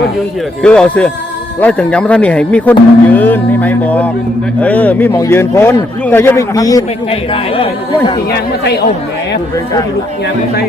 คนยืนกี่ละคือเอาเสื้อเราจังย้ำท่านนี่ให้มีคนยืนนี่ไหมบอก เออ มีหมองยืนคนเจ้าอย่าไปปีดไปไกลไรคนสิยางมาใส่เอาแหมผู้ที่ลุกยางมาใส่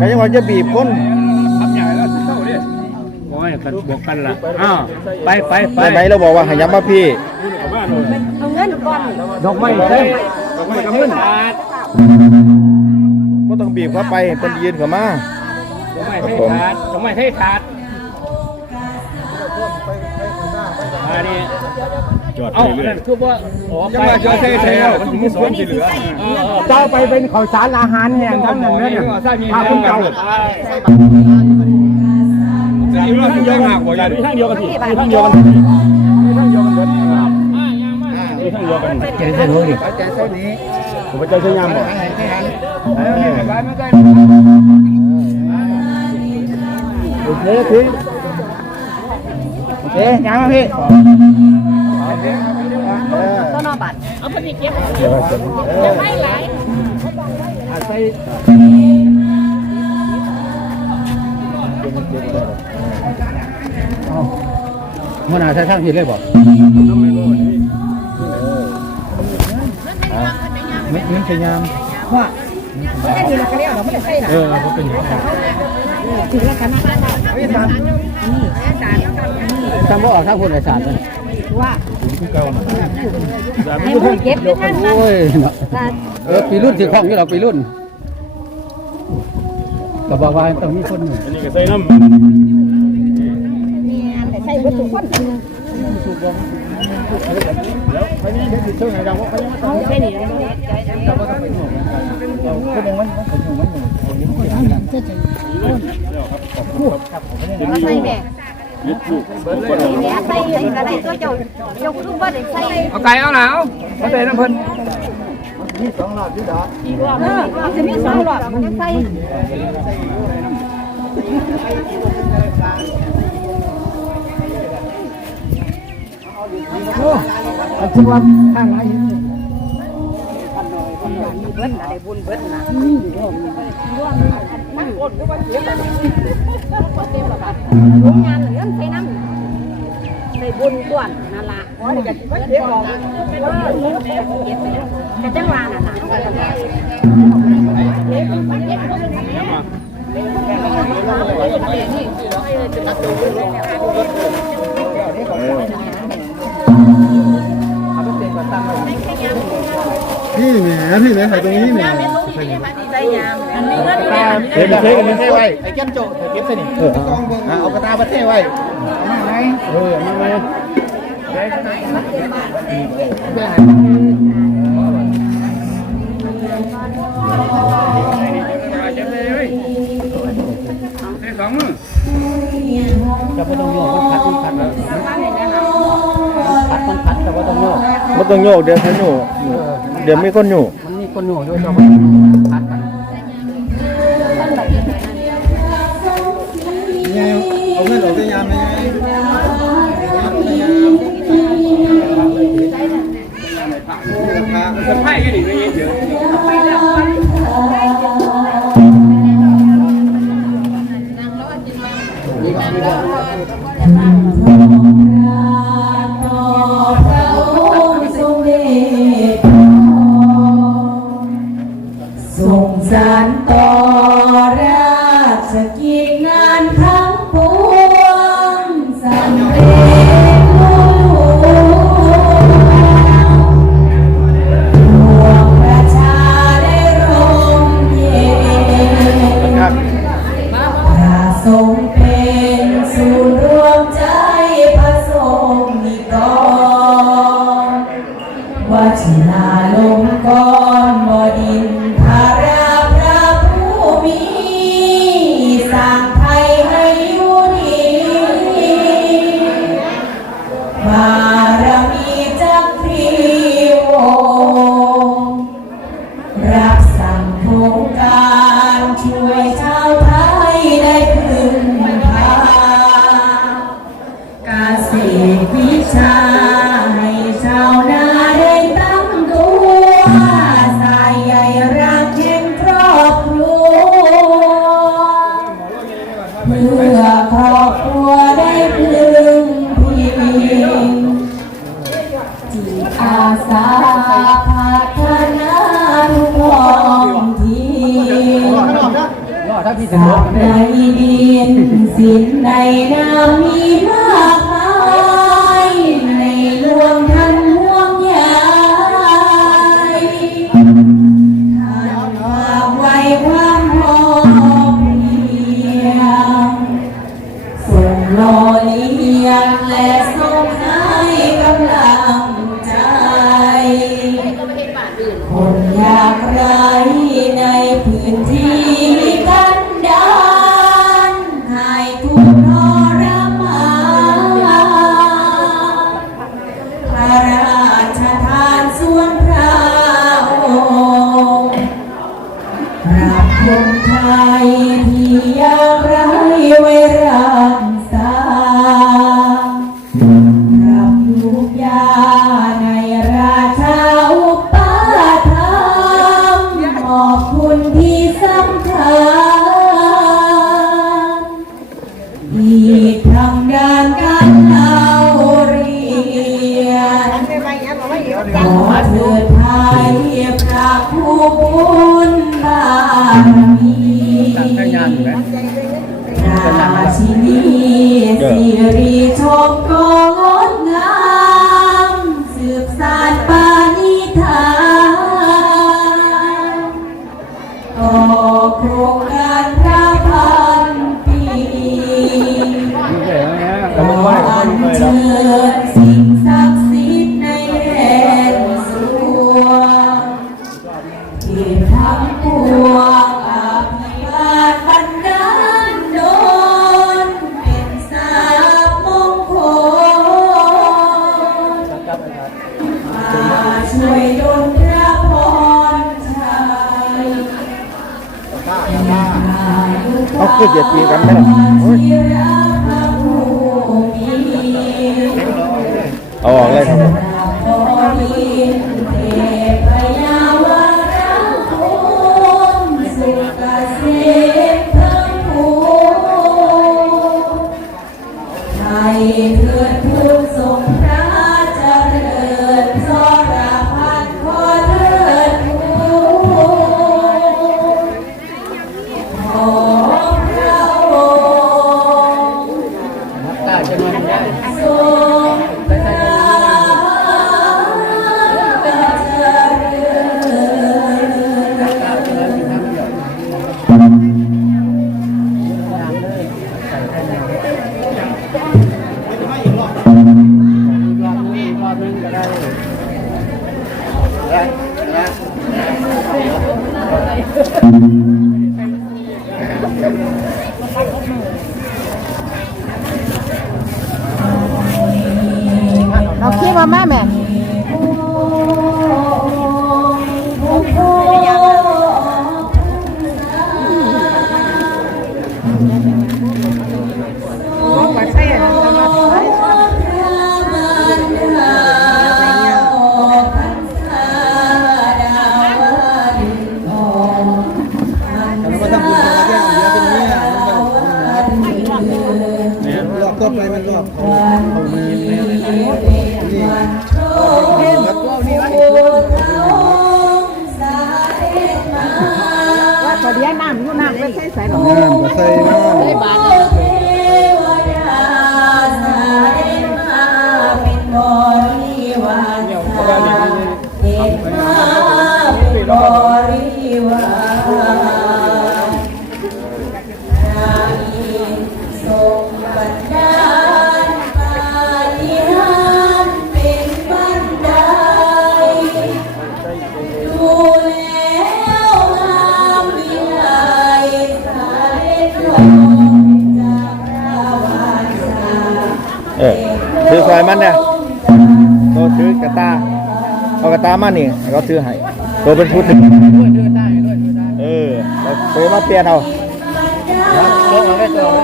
ก็ยังว่าจะบีบคนทำใหญ่แล้วเท่านี้โอ้ยกันบวกกันล่ะอ้าวไปไปไปไหนๆเราบอกว่าให้ย้ำมาพี่ เอาเงินก่อนดอกไม้ใส่ดอกไม้กับเงินบาทก็ต้องบีบเข้าไปเป็นยืนเข้ามาดอกไม้ให้ถาดดอกไม้ให้ถาด อันนี้จอดเอ้าเรื่อยนั่นคือว่าอ๋อๆยังว่าจอดเท่ๆมันถึงมีสองที่เหลือ เจ้าไปเป็นข้าวสารอาหารแห่งทั้งนั้นเนี่ยพาคุณเจ้าจะอยู่ที่ยังหักบ่ยันทั้งเดียวกันพี่ทั้งเดียวกันทั้งเดียวกันเบิดทั้งเดียวกันเจริญเจริญดิผมไปเจ้าเชียงยามบอกโอเคพี่ โอเคย้ำมาพี่ต้นอบัตรเอาไปเก็บจะไม่ไหลายมันอาจจะทั้งผิดเลยบ่ไม่ไม่พยายามว่าแค่นี้เราก็เรียกเราไม่ได้ใส่หรอเออเขาเป็นอย่างนี้ ถึงแล้วกันนะนี่สารนี่สารแล้วกันนี่ทำบ่ออกทั้งคนไอ้สารเลยว่าให้มันเก็บด้วยนั่นนะโอ้ยเออปีรุ่นสิของอยู่เราปีรุ่นก็บอกว่าต้องมีคนหนึ่งอันนี้ก็ใส่น้ำนี่แต่ใส่วัตถุคนนึงแล้วไปนี่เด็กติดเชื้อไงดังว่าไปยังเอาแค่นี้เลยมาใส่แม่ยึดลูก เบิร์ดเลยแม่ใส่อะไรตัวเจ้าเจ้าคือว่าได้ใส่เอาไก่เอาหนาวมาเตะน้ำเพิ่นเออมันจะมีสองหลอดมันจะใส่โอันที่ว่าข้างไหนเบิ้ลอะไรบุญเบิ้ลนะโร งงานเงินใส่น้ำใส่บุญก่อนนั่นละเดี๋ยวจะเก็บของเก็บไปแล้วแต่จังหวะนั่นน่ะพี่แหมพี่แหมใส่ตรงนี้แหมใส่ยามอันนี้ เงินอยู่เก็บเทกันเทไว้ไอ้แก้มโจเก็บใส่นี่เออเอากระตาประเทไว้เออมาเลยสองมือจะไม่ต้องโยกมันพัดมันพัดพัดมันพัดแต่ว่าต้องโยกไม่ต้องโยกเดี๋ยวเขาโยกเดี๋ยวมีคนโยกมันมีคนโยกด้วยเจ้าพัด เอาเงินออกจะยามไหมจะไพ่กันอีไม่เยอะส่งสารต่อราชกิจงานทั้งป สาพัฒนาทุกท้งที่ในดินสินในน้ำมีมา เชิญ คือเดียดีกันไม่ได้เอาออกเลยครับ วมาแม่ก็ไปมันรอบ น้ำอยู่น้ำไม่ใช่ใส่หรอกน้ำก็ใส่น้ำ อยมันเนี่ยเราซื้อกระตาเอากระตามานี่เราซื้อให้ตัวเป็นชุดหนึ่งเออเราซื้อมาเปลี่ยนเอาโต๊ะมาได้ตัวเล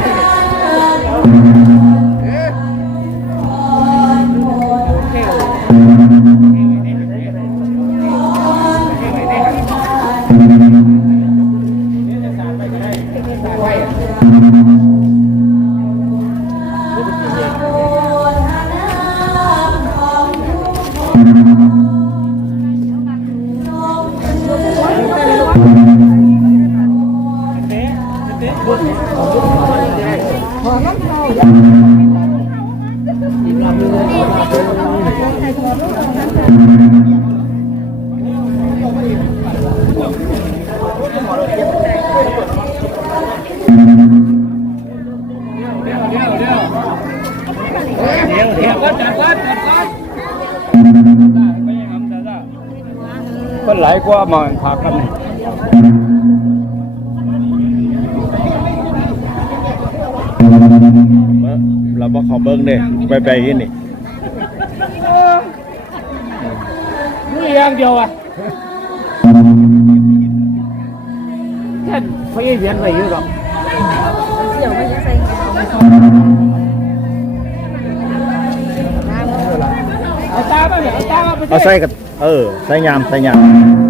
감사합니다. หลายกว่ามาพากันนี่เราบอกขอเบิ้งเด้ไปไปที่นี่นี่อย่างเดียวอะแค่พยายามไปอยู่หรอกเดี๋ยวมันจะใส่เอาตามาเนี่ยเอาตามาไปเอาใส่กับ เออใส่